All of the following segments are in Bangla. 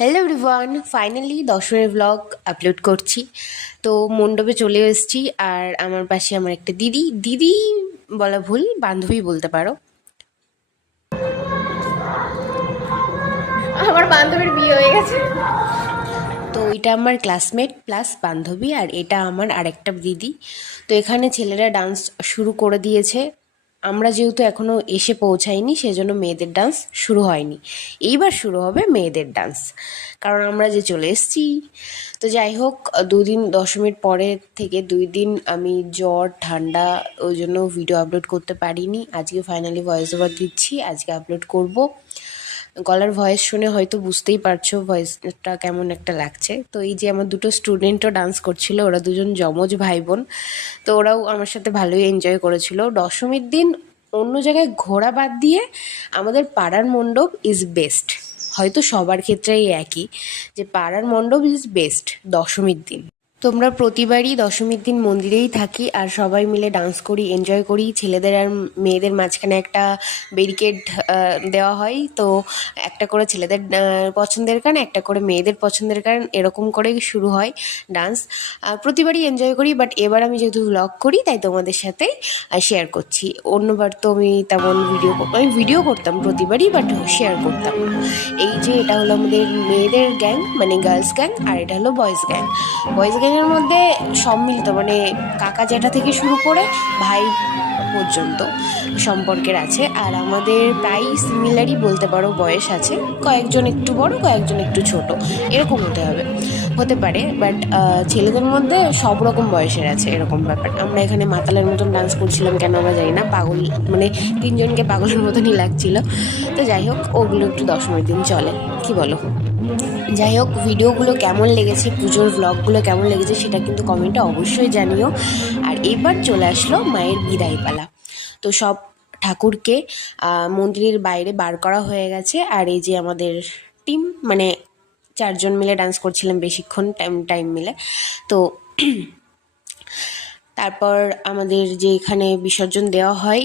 হ্যালো এভরিওয়ান, ফাইনালি দশমীর ব্লগ আপলোড করছি। তো মণ্ডপে চলে এসেছি। আর আমার পাশে আমার একটা দিদি দিদি বলা ভুল, বান্ধবী বলতে পারো। আমার বান্ধবীর বিয়ে হয়ে গেছে। তো এটা আমার ক্লাসমেট প্লাস বান্ধবী, আর এটা আমার আরেকটা দিদি। তো এখানে ছেলেরা ডান্স শুরু করে দিয়েছে। আমরা যেহেতু এখনও এসে পৌঁছাইনি, সেজন্য মেয়েদের ডান্স শুরু হয়নি। এইবার শুরু হবে মেয়েদের ডান্স, কারণ আমরা যে চলে এসেছি। তো যাই হোক, দুদিন দশমীর পরে থেকে 2 দিন আমি জ্বর ঠান্ডা, ওই জন্য ভিডিও আপলোড করতে পারিনি। আজকে ফাইনালি ভয়েস ওভার দিচ্ছি, আজকে আপলোড করব। গলার ভয়েস শুনে হয়তো বুঝতেই পারছো ভয়েসটা কেমন একটা লাগছে। তো এই যে আমার দুটো স্টুডেন্টও ডান্স করছিল, ওরা দুজন যমজ ভাই বোন। তো ওরাও আমার সাথে ভালোই এনজয় করেছিল। দশমীর দিন অন্য জায়গায় ঘোরা বাদ দিয়ে আমাদের পাড়ার মণ্ডপ ইজ বেস্ট। হয়তো সবার ক্ষেত্রেই একই, যে পাড়ার মণ্ডপ ইজ বেস্ট দশমীর দিন। তোমরা প্রতিবারই দশমীর দিন মন্দিরেই থাকি, আর সবাই মিলে ডান্স করি, এনজয় করি। ছেলেদের আর মেয়েদের মাঝখানে একটা ব্যারিকেড দেওয়া হয়। তো একটা করে ছেলেদের পছন্দের গান, একটা করে মেয়েদের পছন্দের গান, এরকম করেই শুরু হয় ডান্স। প্রতিবারই এনজয় করি, বাট এবার আমি যেহেতু ব্লগ করি তাই তোমাদের সাথে শেয়ার করছি। অন্যবার তো আমি তেমন ভিডিও করতাম প্রতিবারই, বাট শেয়ার করতাম না। এই যে এটা হলো আমাদের মেয়েদের গ্যাং, মানে গার্লস গ্যাং, আর এটা হলো বয়েজ গ্যাং। বয়েজ গ্যাংয়ের মধ্যে সম্মিলিত, মানে কাকা জ্যাঠা থেকে শুরু করে ভাই পর্যন্ত সম্পর্কের আছে। আর আমাদের প্রায় সিমিলারই বলতে পারো বয়স আছে, কয়েকজন একটু বড়, কয়েকজন একটু ছোট, এরকম হতে পারে। বাট ছেলেদের মধ্যে সব রকম বয়সের আছে, এরকম ব্যাপার। আমরা এখানে মাতালের মতন ডান্স করছিলাম কেন আমরা জানি না, পাগল মানে তিনজনকে পাগলের মতনই লাগছিল। তো যাই হোক, ওগুলো একটু দশমীর দিন চলে, কি বলো? যাই হোক, ভিডিওগুলো কেমন লেগেছে, পুজোর ব্লগগুলো কেমন লেগেছে সেটা কিন্তু কমেন্টে অবশ্যই জানিও। আর এবার চলে আসলো মায়ের বিদায় পালা। তো সব ঠাকুরকে মন্দিরের বাইরে বার করা হয়ে গেছে। আর এই যে আমাদের টিম, মানে 4জন মিলে ডান্স করছিলাম বেশিক্ষণ টাইম মিলে। তো তারপর আমাদের যে এখানে বিসর্জন দেওয়া হয়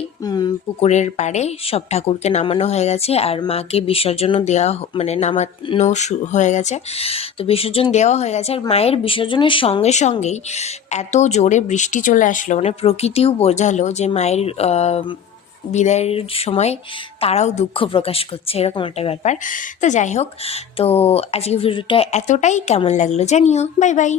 পুকুরের পাড়ে, সব ঠাকুরকে নামানো হয়ে গেছে। আর মাকে বিসর্জনও দেওয়া, মানে নামানো হয়ে গেছে। তো বিসর্জন দেওয়া হয়ে গেছে, আর মায়ের বিসর্জনের সঙ্গে সঙ্গেই এত জোরে বৃষ্টি চলে আসলো, মানে প্রকৃতিও বোঝালো যে মায়ের বিদায়ের সময় তারাও দুঃখ প্রকাশ করছে, এরকম একটা ব্যাপার। তো যাই হোক, তো আজকের ভিডিওটা এতটাই, কেমন লাগলো জানিও। Bye bye.